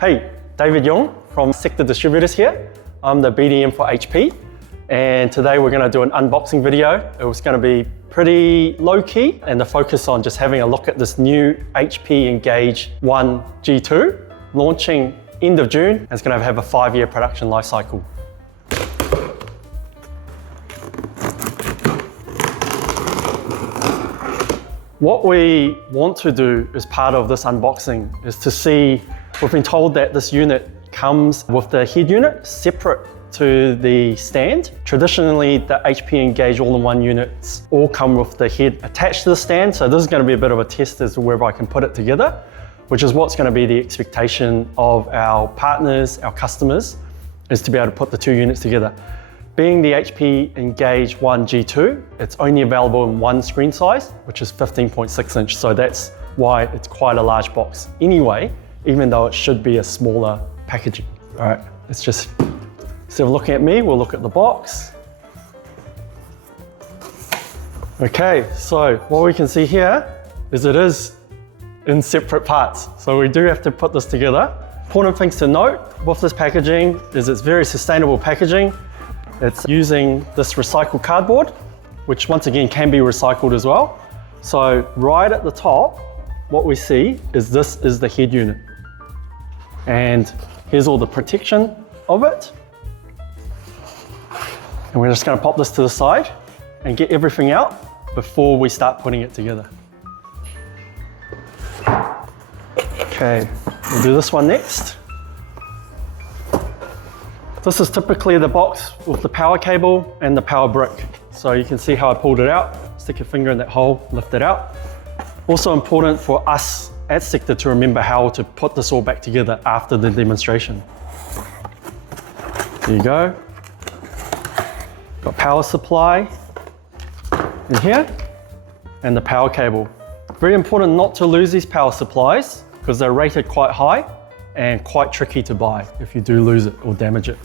Hey, David Yeung from Sektor Distributors here. I'm the BDM for HP, and today we're going to do an unboxing video. It was going to be pretty low-key and the focus on just having a look at this new HP Engage 1 G2 launching end of June, and it's going to have a 5-year production life cycle. What we want to do as part of this unboxing is to see, we've been told that this unit comes with the head unit separate to the stand. Traditionally, the HP Engage all-in-one units all come with the head attached to the stand, so this is going to be a bit of a test as to whether I can put it together, which is what's going to be the expectation of our partners, our customers, is to be able to put the two units together. Being the HP Engage 1 G2, it's only available in one screen size, which is 15.6 inch, so that's why it's quite a large box anyway, even though it should be a smaller packaging. All right, let's just, instead of looking at me, we'll look at the box. Okay, so what we can see here is it is in separate parts, so we do have to put this together. Important things to note with this packaging is it's very sustainable packaging. It's using this recycled cardboard, which once again can be recycled as well. So right at the top, what we see is this is the head unit. And here's all the protection of it. And we're just going to pop this to the side and get everything out before we start putting it together. Okay, we'll do this one next. This is typically the box with the power cable and the power brick. So you can see how I pulled it out, stick your finger in that hole, lift it out. Also important for us at Sektor to remember how to put this all back together after the demonstration. There you go. Got power supply in here and the power cable. Very important not to lose these power supplies because they're rated quite high and quite tricky to buy if you do lose it or damage it.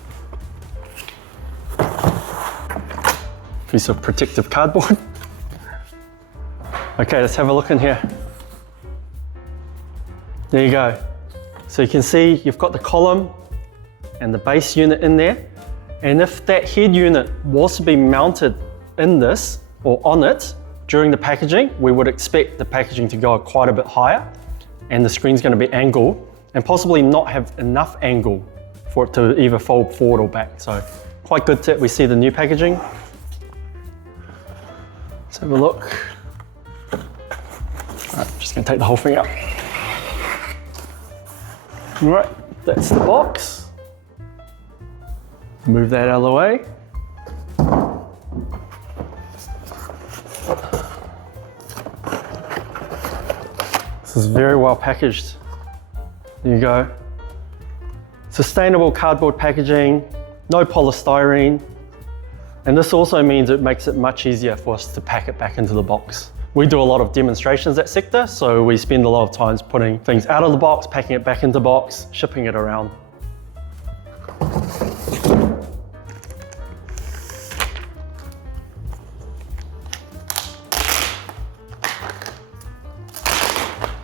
Piece of protective cardboard. Okay, let's have a look in here. There you go. So you can see you've got the column and the base unit in there. And if that head unit was to be mounted in this or on it during the packaging, we would expect the packaging to go quite a bit higher and the screen's going to be angled and possibly not have enough angle for it to either fold forward or back. So quite good that we see the new packaging. Let's have a look. All right, I'm just going to take the whole thing out. All right, that's the box. Move that out of the way. This is very well packaged. There you go. Sustainable cardboard packaging, no polystyrene. And this also means it makes it much easier for us to pack it back into the box. We do a lot of demonstrations at Sektor, so we spend a lot of time putting things out of the box, packing it back into the box, shipping it around.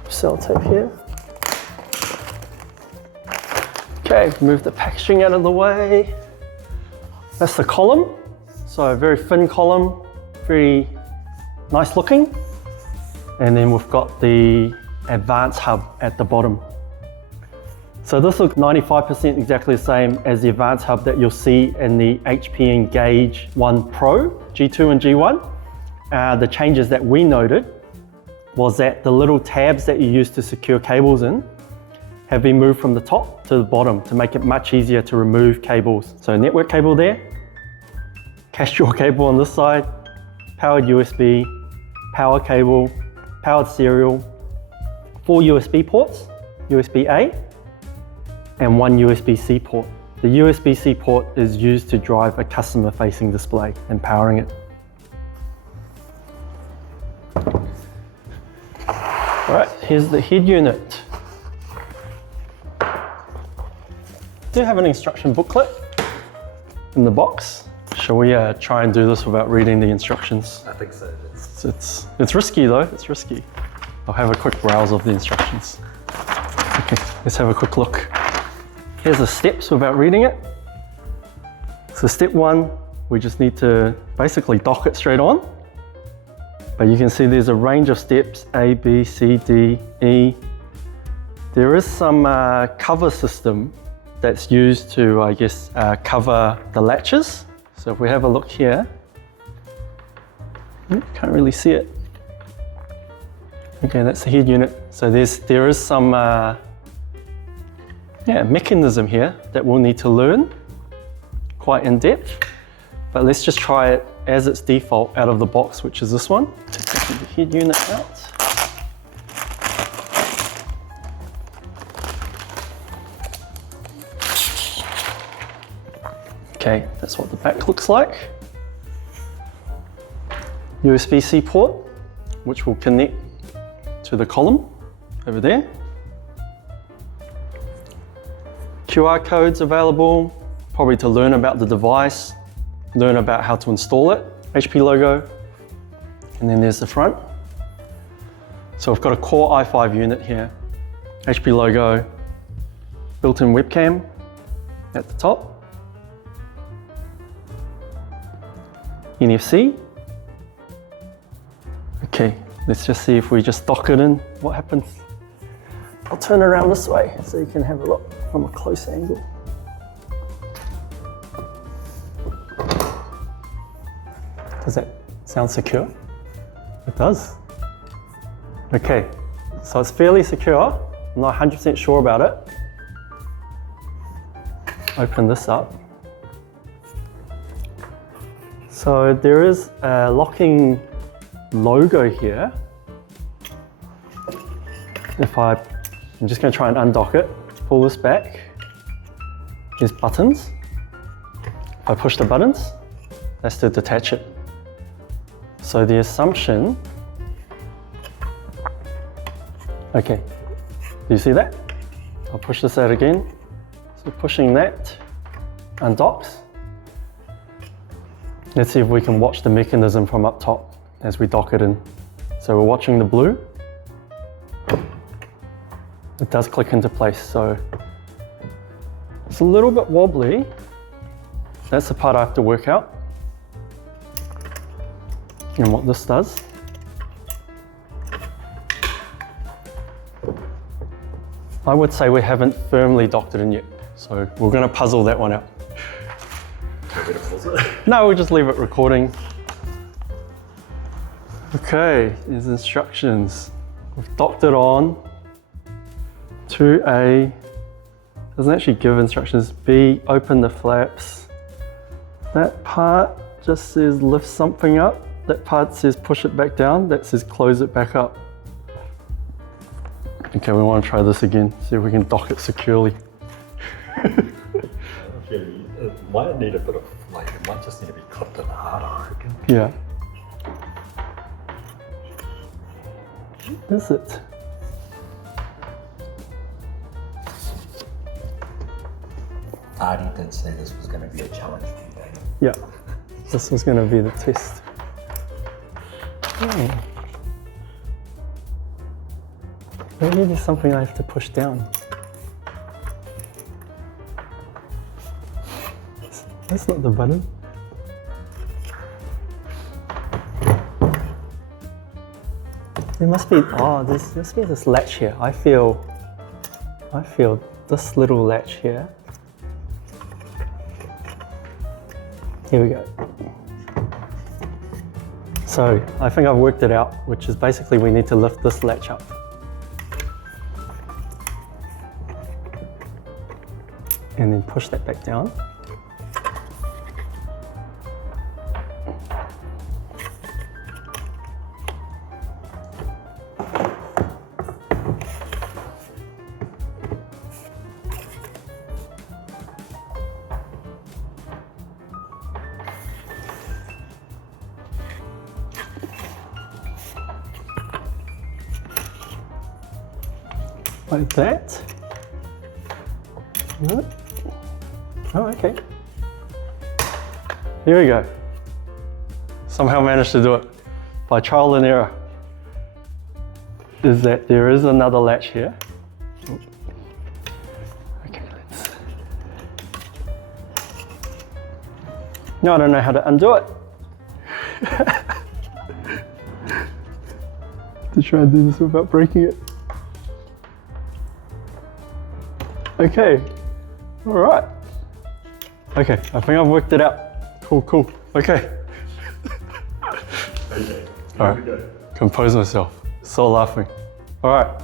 Sellotape here. Okay, move the packaging out of the way. That's the column. So a very thin column, very nice looking. And then we've got the advanced hub at the bottom. So this looks 95% exactly the same as the advanced hub that you'll see in the HP Engage 1 Pro, G2 and G1. The changes that we noted was that the little tabs that you use to secure cables in have been moved from the top to the bottom to make it much easier to remove cables. So network cable there, cash drawer cable on this side, powered USB, power cable, powered serial, 4 USB ports, USB-A, and 1 USB-C port. The USB-C port is used to drive a customer-facing display and powering it. All right, here's the head unit. Do you have an instruction booklet in the box? Shall we try and do this without reading the instructions? I think so. It's risky though, it's risky. I'll have a quick browse of the instructions. Okay, let's have a quick look. Here's the steps without reading it. So step 1, we just need to basically dock it straight on. But you can see there's a range of steps, A, B, C, D, E. There is some cover system that's used to, I guess, cover the latches. So if we have a look here, can't really see it. Okay, that's the head unit. So there is some mechanism here that we'll need to learn quite in depth. But let's just try it as its default out of the box, which is this one. Take the head unit out. Okay, that's what the back looks like. USB-C port, which will connect to the column over there. QR codes available, probably to learn about the device, learn about how to install it. HP logo, and then there's the front. So we've got a Core i5 unit here, HP logo, built-in webcam at the top, NFC. Okay, let's just see if we just dock it in, what happens. I'll turn around this way so you can have a look from a close angle. Does that sound secure? It does. Okay, so it's fairly secure. I'm not 100% sure about it. Open this up. So there is a locking logo here. I'm just going to try and undock it, pull this back. There's buttons. If I push the buttons, that's to detach it. So the assumption, okay, do you see that? I'll push this out again. So pushing that undocks. Let's see if we can watch the mechanism from up top as we dock it in. So we're watching the blue. It does click into place, so it's a little bit wobbly. That's the part I have to work out. And what this does. I would say we haven't firmly docked it in yet, so we're going to puzzle that one out. No, we'll just leave it recording. Okay, there's instructions. We've docked it on. 2A, doesn't actually give instructions. B, open the flaps. That part just says lift something up. That part says push it back down. That says close it back up. Okay, we want to try this again, see if we can dock it securely. It might need a bit of, it might just need to be clipped in harder, I reckon. Yeah. Is it? Artie did say this was going to be a challenge for you, Dave. Yeah, this was going to be the test. Oh. Maybe there's something I have to push down. That's not the button. There must be, there must be this latch here. I feel this little latch here. Here we go. So I think I've worked it out, which is basically we need to lift this latch up. And then push that back down. Like that. Oh, okay. Here we go. Somehow managed to do it by trial and error. Is that there is another latch here. Okay, Now I don't know how to undo it. To try and do this without breaking it. Okay, all right. Okay, I think I've worked it out. Cool, cool. Okay. Okay. All right, compose myself. Still laughing. All right,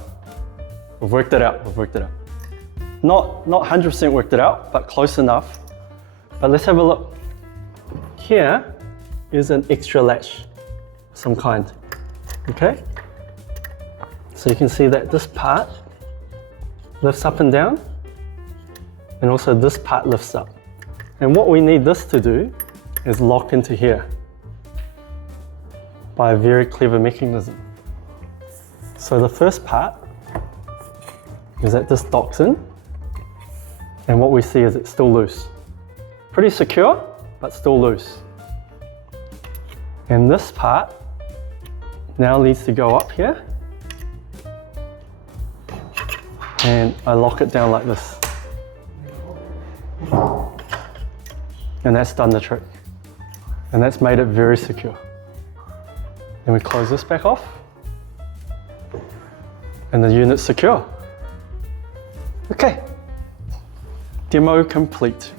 we've worked it out, we've worked it out. Not 100% worked it out, but close enough. But let's have a look. Here is an extra latch of some kind, okay? So you can see that this part lifts up and down, and also this part lifts up. And what we need this to do is lock into here by a very clever mechanism. So the first part is that this docks in, and what we see is it's still loose. Pretty secure, but still loose. And this part now needs to go up here, and I lock it down like this. And that's done the trick. And that's made it very secure. Then we close this back off, and the unit's secure. Okay, demo complete.